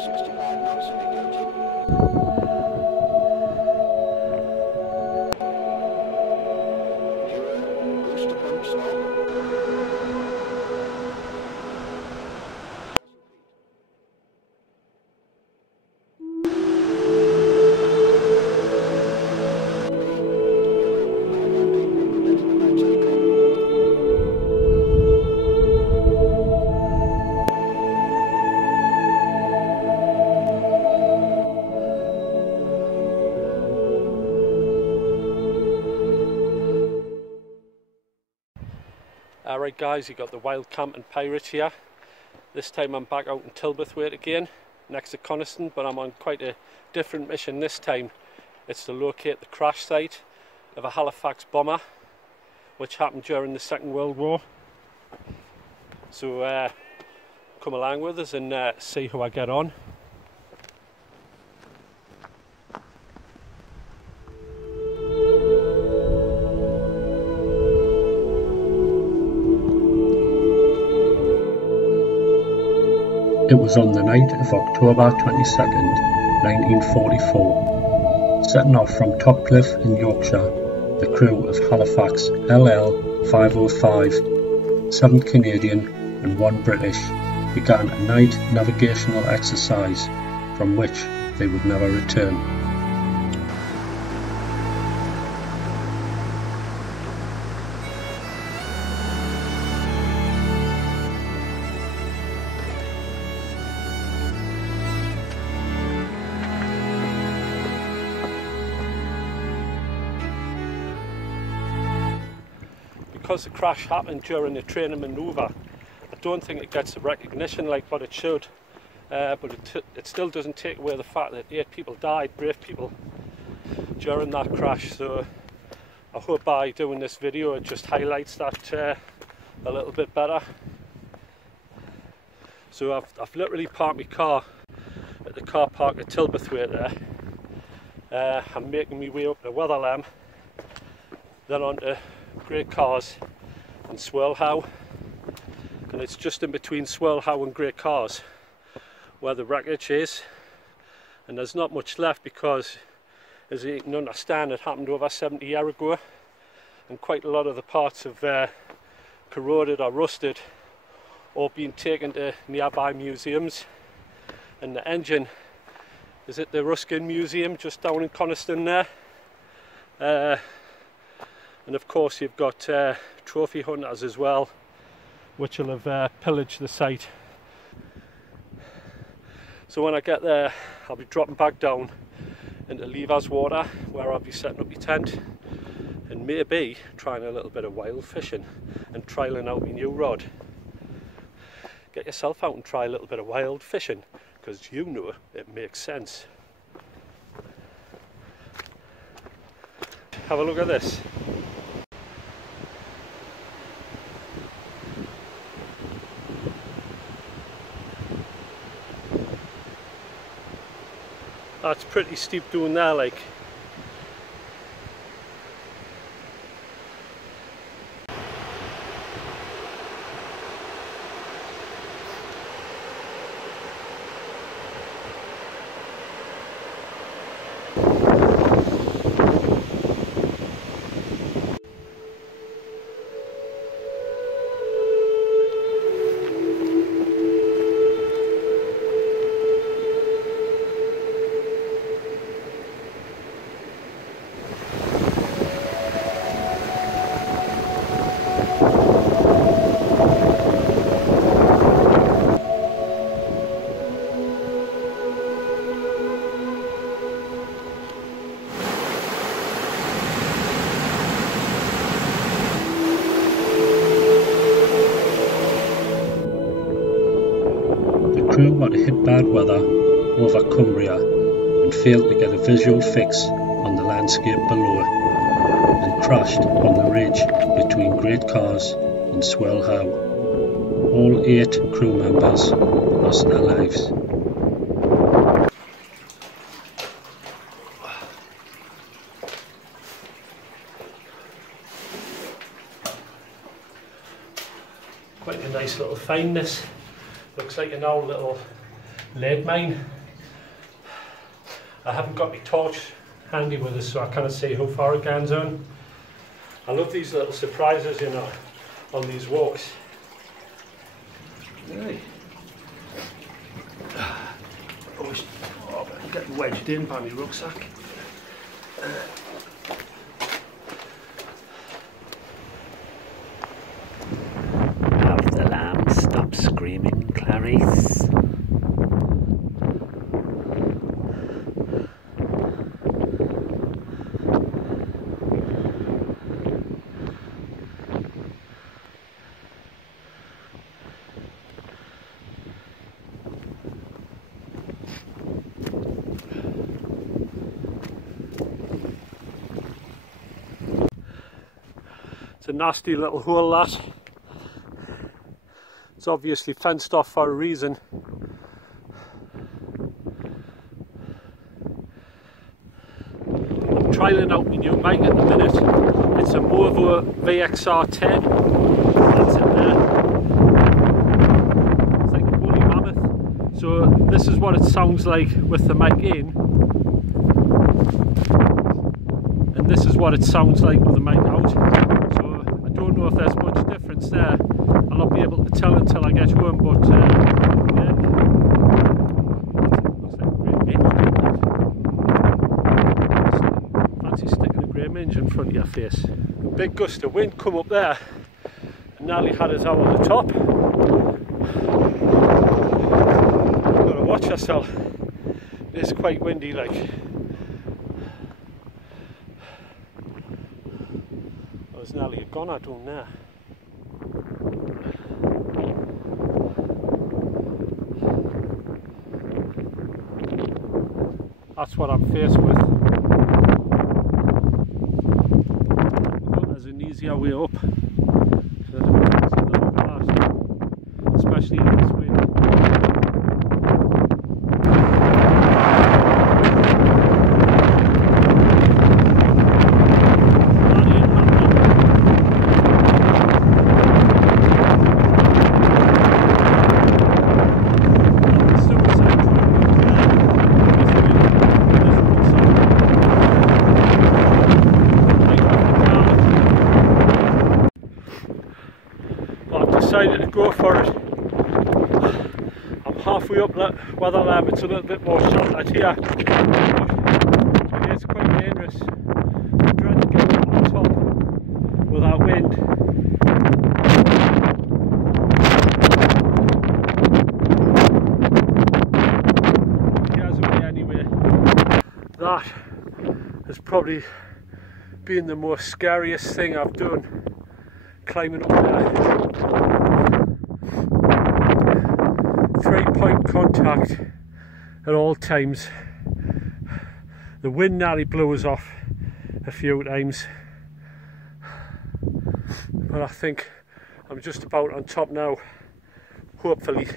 65 knots, speed. Booster pumps on. Alright guys, you got the Wildcamp and Pirates here. This time I'm back out in Tilberthwaite again, next to Coniston, but I'm on quite a different mission this time. It's to locate the crash site of a Halifax bomber, which happened during the Second World War. So come along with us and see how I get on. It was on the night of October 22nd, 1944. Setting off from Topcliffe in Yorkshire, the crew of Halifax LL 505, 7 Canadian and 1 British, began a night navigational exercise from which they would never return. Because the crash happened during the training manoeuvre, I don't think it gets the recognition like what it should, but it still doesn't take away the fact that 8 people died, brave people, during that crash. So I hope by doing this video it just highlights that a little bit better. So I've literally parked my car at the car park at Tilberthwaite there. I'm making my way up to Wetherlam, then onto Great Cars and Swirlhow, and it's just in between Swirlhow and Great Cars where the wreckage is, and there's not much left because, as you can understand, it happened over 70 years ago and quite a lot of the parts have corroded or rusted or been taken to nearby museums. And the engine is at the Ruskin Museum just down in Coniston there. And of course you've got trophy hunters as well, which will have pillaged the site. So when I get there, I'll be dropping back down into Levers Water, where I'll be setting up my tent and maybe trying a little bit of wild fishing and trialling out my new rod. Get yourself out and try a little bit of wild fishing, because you know it makes sense. Have a look at this. That's pretty steep doing there, like. The crew were to hit bad weather over Cumbria and failed to get a visual fix on the landscape below, and crashed on the ridge between Great Cars and Swirlhow. All 8 crew members lost their lives. Quite a nice little find this. Looks like an old little lead mine. I haven't got my torch handy with us, so I can't see how far it goes on. I love these little surprises, you know, on these walks. Hey. Oh, I'm getting wedged in by my rucksack. Have the lamb stop screaming, Clarice? It's a nasty little hole, that. It's obviously fenced off for a reason. I'm trialling out my new mic at the minute. It's a Movo VXR10. That's in there. It's like a woolly mammoth. So this is what it sounds like with the mic in. And this is what it sounds like with the mic out. So I don't know if there's much difference there. I'll not be able to tell until I get home, but yeah. Looks like a great minge, doesn't it? Fancy sticking a great minge in front of your face. A big gust of wind come up there and nearly had us out on the top. You've got to watch yourself. It is quite windy, like. I was nearly gone, I don't know. That's what I'm faced with. I thought there's an easier way up. Especially in this wind. Decided to go for it. I'm halfway up Wildcamp. It's a little bit more sheltered here, but it is quite dangerous. I'm trying to get up on top with that wind. Here's a way anyway. That has probably been the most scariest thing I've done, climbing up there. 3-point contact at all times. The wind nearly blew us off a few times, but I think I'm just about on top now, hopefully.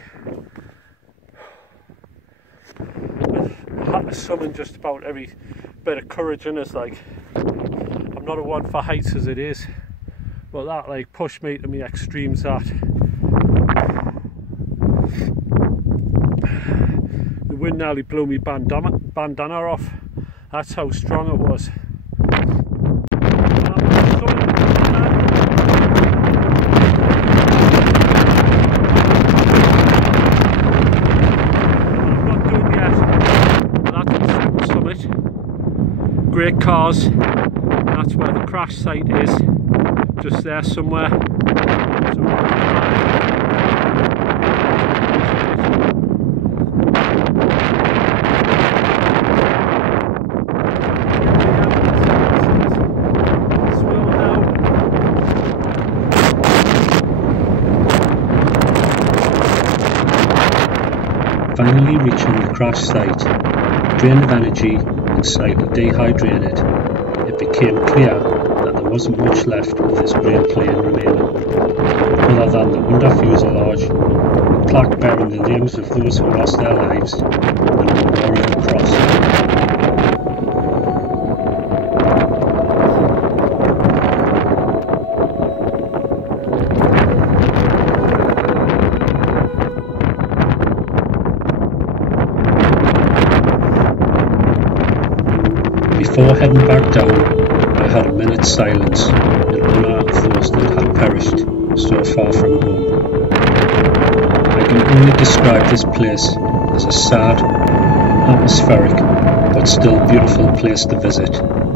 I had to summon just about every bit of courage in us, like. I'm not a one for heights as it is, but that like pushed me to my extremes, that. The wind nearly blew me bandana off. That's how strong it was. I'm not done yet. That's the second summit. Great cars. That's where the crash site is. Just there somewhere. Finally reaching the crash site, drained of energy and slightly dehydrated, it became clear that there wasn't much left of this great plane remaining, other than the under fuselage, a plaque bearing the names of those who lost their lives, and a memorial cross. Before heading back down, I had a minute's silence in honour of those that had perished so far from home. I can only describe this place as a sad, atmospheric, but still beautiful place to visit.